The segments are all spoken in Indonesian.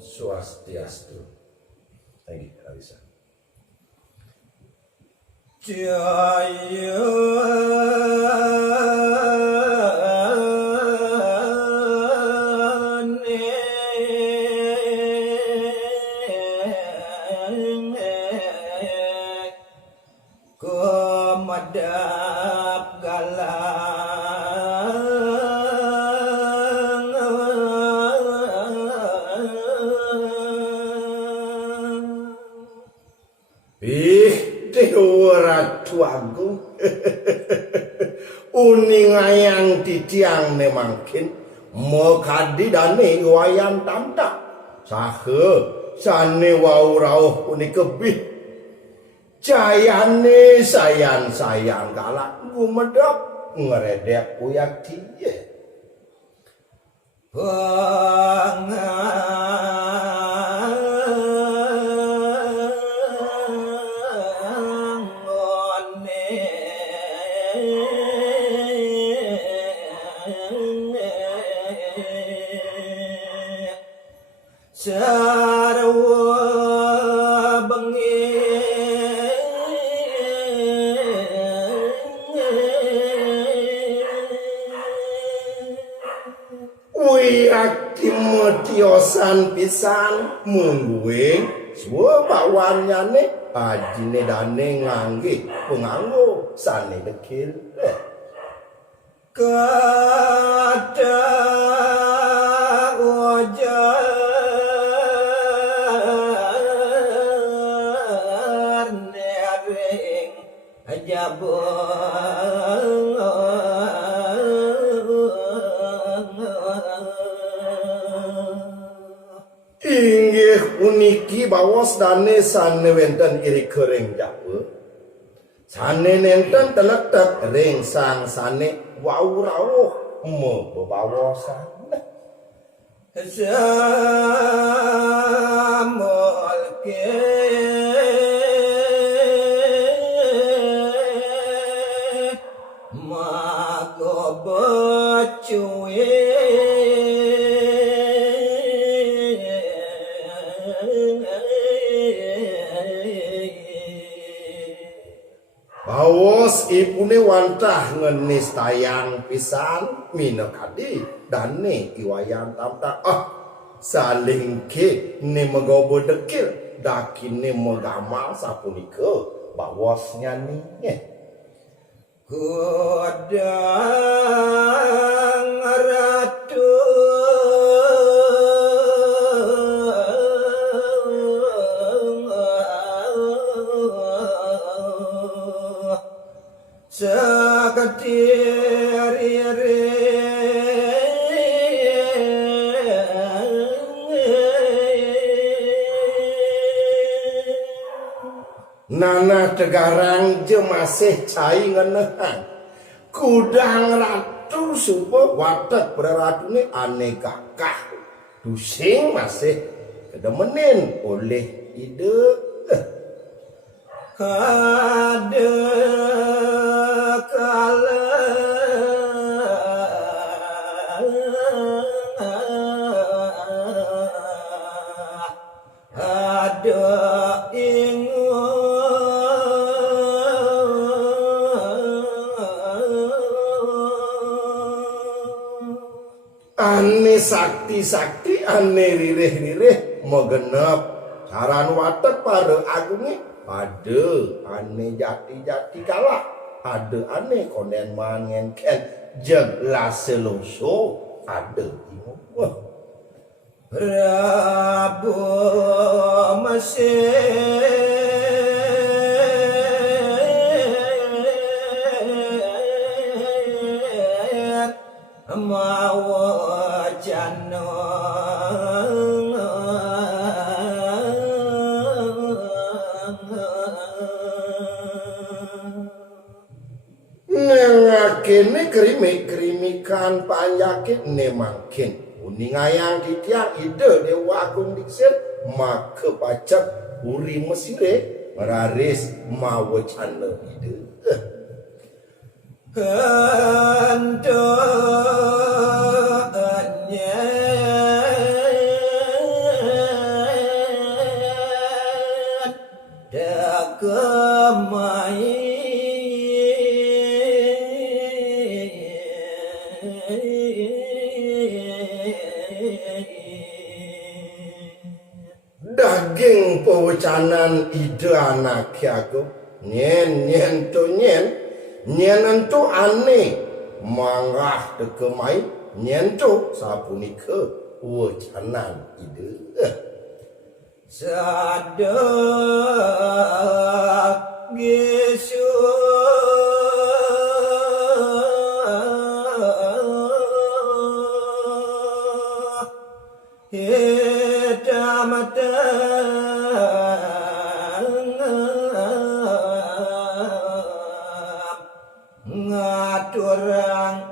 Swastiastu. Thank you, Alisa. Jaya Kemadap galang Ratu Agung uning ayang titiang ne mangkin mekadi dane wayan tamtak sahe sane wau rauh uni kebih jayane sayang-sayang galak gumedhep ngredek uyak diye sarwa bengi wiak timotiosan pisan mungguing suwe bawanyane ajine dane ngangge penganggo sane dekil kata wajar nering jabang inggih puniki bawas dane sane wenten iri kering jawa sane nenten teletek ring sang sane wau rawuh mo bebawasan Zamul ke mago becuye bawas ipune wantah ngenis tayang pisan minekadi dane iwayan tamtak saling ke ne megobo dekil dakine megamal sapunika bawas nyanyi Godang ratu Sakatiri Nana tegarang je masih cai ngenehan kudang ratu supo watet beratune aneka kah dusing masih kedemenin oleh ide ada kala ada ane sakti-sakti ane ririh-ririh megenep saran watet pada agungi ada ane jati-jati kalah ada ane konden mangen ken jelas seloso ada Prabu Mesir mawajana nengakene krimi-krimikan panyakit ne mangkin uning ayang titiang ide dewa agung diksir maka pacak uri mesire meraris mawajana ide Hendaknya kemai daging pewacanan ide anak yago nyen tu aneh manggah dekemai nyen tu sapunika wacanan ide sadak Yesus ngaturang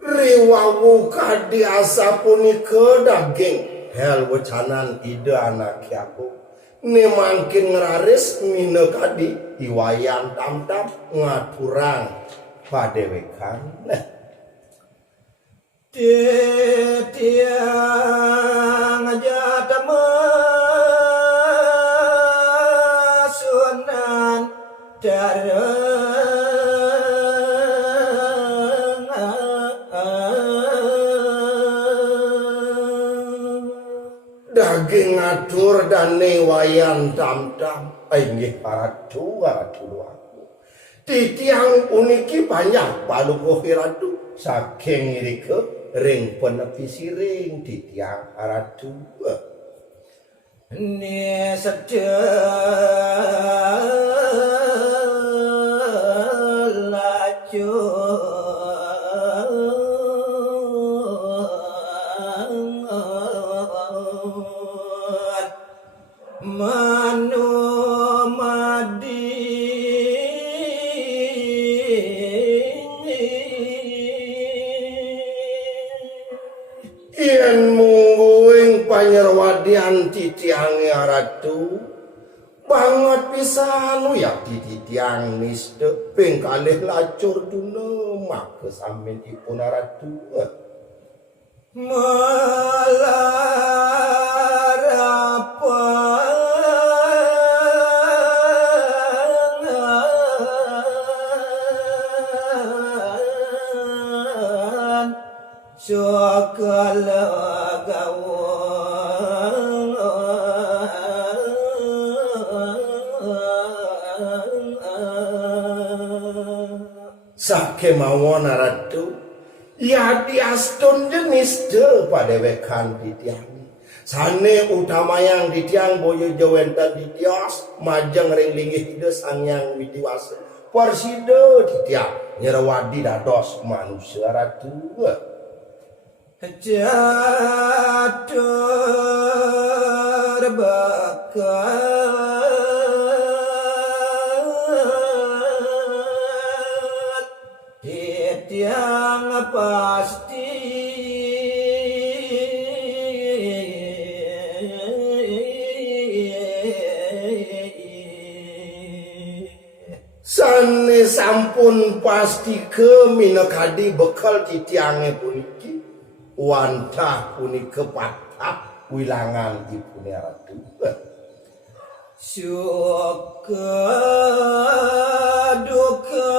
riwawu kadi asa punika daging hel wacanan ide anak yago ne mangkin ngeraris mine kadi iwayan tam-tam ngaturang padewekan tiang jatama sunan dareng daging ngatur dan newayan tam-tam inggih paratu aku titiang uniki banyak palugo hiratu saking irike ring penepi siring titiang paratu ni sedaya laju yen mungguing panyerwadian titiang ratu banget pisan ya titiang nisde ping kalih lacur duna mak kesampinipun ratu malarapan segala sakemawon ratu ya diaston jenis de padewekan titiang sane utamayang titiang boyo jawenten titios majeng ring linggih ide sangyang widiwasa persida titiang nyerwadi dados manusia ratu jatuh bakat titiang pasti sane sampun pasti ke minekadi bekal titiange puniki wantah punika patah wilangan ibune ratu suka duka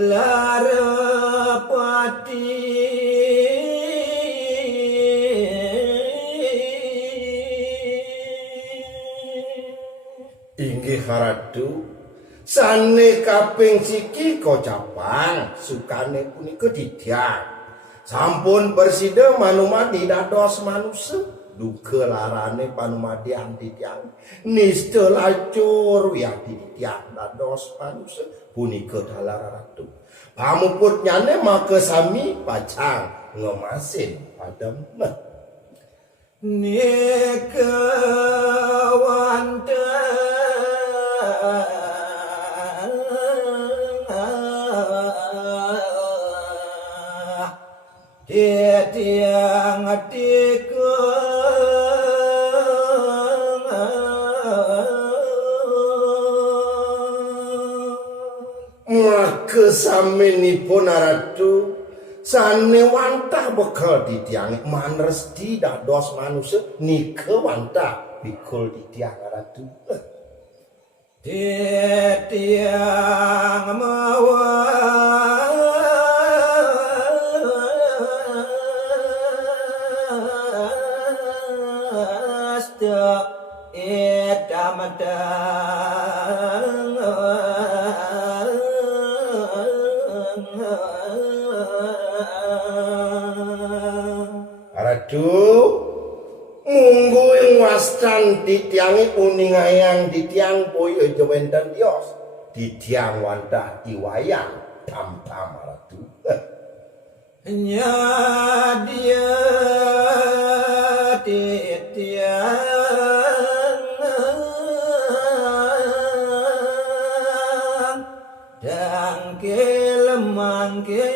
larapati inggih ratu sane kaping siki kocapang sukane punika didiang sampun bersida manumadi dados manusia duka larane panumadi anti tiang niste lacur wiati tiang dados manusia punika dalar ratu pamuput nyane maka sami pacang ngemasin padam tiang hatiku kesamenipun aratu sane wantah bekal ditiang manresti dados manusia nike wantah bikul ditiang aratu tiang mawas ta edamadang aratu munggu yang wastan ditiangi uningayang ditiang poyo jawenten dios ditiang wantah iwayang tam-tam aratu nya dia titiang dangke lemangke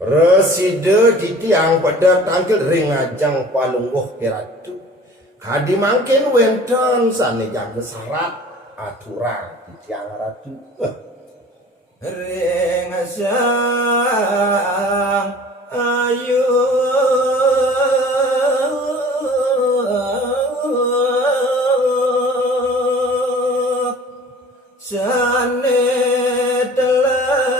reside ditiang pada tangkil ringajang palungguh piratu kadi mangkin wenten sane jaga syarat aturan ditiang ratu ringasang ayu sane telas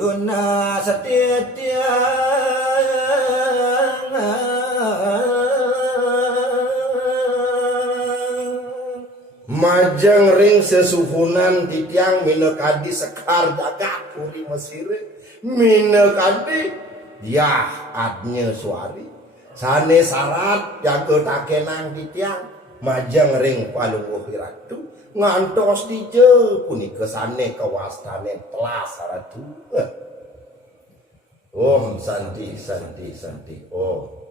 duna setiang majang ring sesuhunan ditiang minekadi sekar jagat puri Mesir minekadi yah adnya suari sane syarat jaga takenang ditiang majang ring palungguh ratu ngantos dije punika sane kawastane telas ratu Om santi santi santi Om